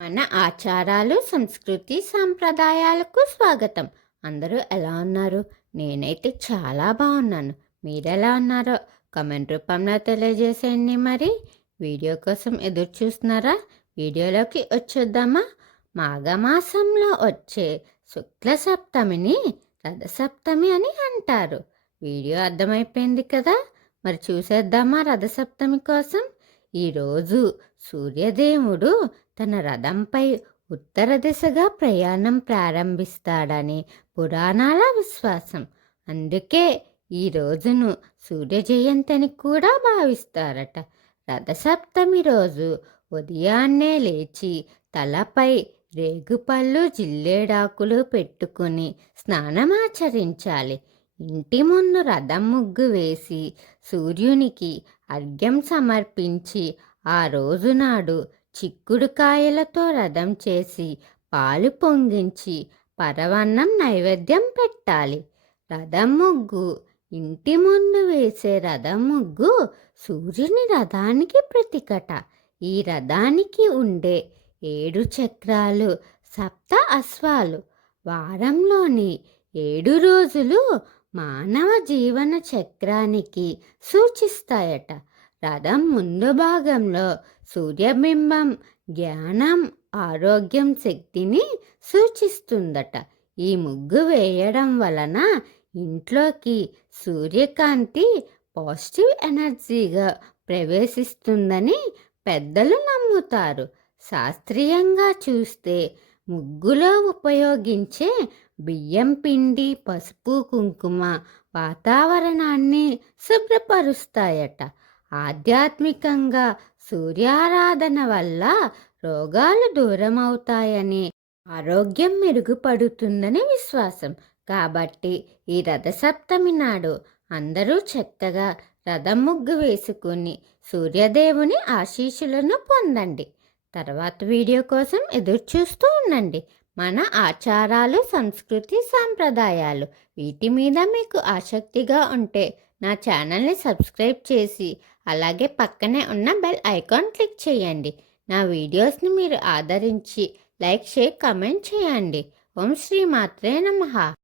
మన ఆచారాలు సంస్కృతి సాంప్రదాయాలకు స్వాగతం. అందరూ ఎలా ఉన్నారు? నేనైతే చాలా బాగున్నాను. మీరు ఎలా ఉన్నారో కమెంట్ రూపంలో తెలియజేసేయండి మరి. వీడియో కోసం ఎదురు చూస్తున్నారా? వీడియోలోకి వచ్చేద్దామా? మాఘమాసంలో వచ్చే శుక్ల సప్తమిని రథసప్తమి అని అంటారు. వీడియో అర్థమైపోయింది కదా? మరి చూసేద్దామా రథసప్తమి కోసం? ఈరోజు సూర్యదేవుడు తన రథంపై ఉత్తర దిశగా ప్రయాణం ప్రారంభిస్తాడని పురాణాల విశ్వాసం. అందుకే ఈ రోజును సూర్య జయంతిని కూడా భావిస్తారట. రథసప్తమి రోజు ఉదయాన్నే లేచి తలపై రేగుపళ్ళు జిల్లేడాకులు పెట్టుకుని స్నానమాచరించాలి ఇంటి ముందు రథం ముగ్గు వేసి సూర్యునికి అర్ఘ్యం సమర్పించి ఆ రోజునాడు చిక్కుడుకాయలతో రథం చేసి పాలు పొంగించి పరవన్నం నైవేద్యం పెట్టాలి. రథం ముగ్గు ఇంటి ముందు వేసే రథం ముగ్గు సూర్యుని రథానికి ప్రతికట. ఈ రథానికి ఉండే ఏడు చక్రాలు సప్త అశ్వాలు. వారంలోని ఏడు రోజులు మానవ జీవన చక్రానికి సూచిస్తాయట. రథం ముందు భాగంలో సూర్యబింబం జ్ఞానం ఆరోగ్యం శక్తిని సూచిస్తుందట. ఈ ముగ్గు వేయడం వలన ఇంట్లోకి సూర్యకాంతి పాజిటివ్ ఎనర్జీగా ప్రవేశిస్తుందని పెద్దలు నమ్ముతారు. శాస్త్రీయంగా చూస్తే ముగ్గులో ఉపయోగించే బియ్యం పిండి పసుపు కుంకుమ వాతావరణాన్ని శుభ్రపరుస్తాయట. ఆధ్యాత్మికంగా సూర్యారాధన వల్ల రోగాలు దూరమవుతాయని ఆరోగ్యం మెరుగుపడుతుందని విశ్వాసం. కాబట్టి ఈ రథసప్తమి నాడు అందరూ చక్కగా రథం ముగ్గు వేసుకుని సూర్యదేవుని ఆశీస్సులను పొందండి. తర్వాత వీడియో కోసం ఎదురు చూస్తూ ఉండండి. మన ఆచారాలు సంస్కృతి సాంప్రదాయాలు వీటి మీద మీకు ఆసక్తిగా ఉంటే నా ఛానల్ని సబ్స్క్రైబ్ చేసి అలాగే పక్కనే ఉన్న బెల్ ఐకాన్ క్లిక్ చేయండి. నా వీడియోస్ని మీరు ఆదరించి లైక్ షేర్ కమెంట్ చేయండి. ఓం శ్రీ మాత్రే నమ.